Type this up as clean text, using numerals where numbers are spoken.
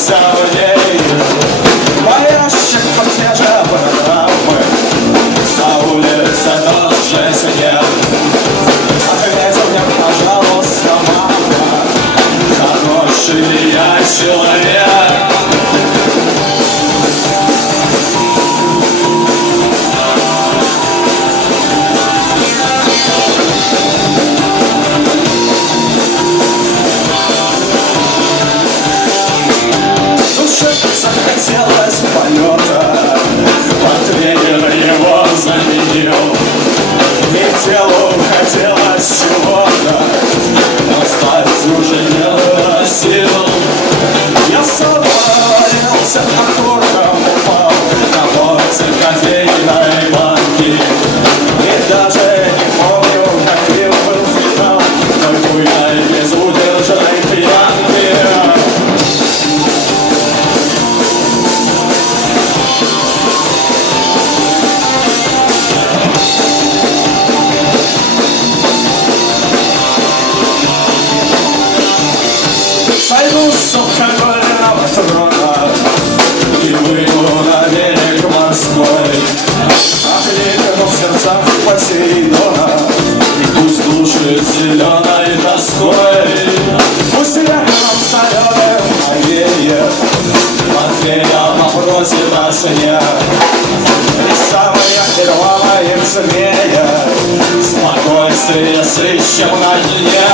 остаешься в ней, боящих под те же программы. На улице тоже снег. Ответь мне, пожалуйста, мама, хороший ли я человек? Захотелось полета, портвейер его заменил. И телу хотелось чего-то, но стать уже не было сил. Я свалился окурком, упал на борте кофейной банки. И даже не помню, каким был финал той буйной безудержной пьянки. Сойду с алкогольного трона и выйду на берег морской, окликну в сердцах Посейдона, и пусть душит зеленой тоской. Пусть ветром соленым повеет, Матвея попросит о сне, и самые первые змея спокойствие сыщем на дне.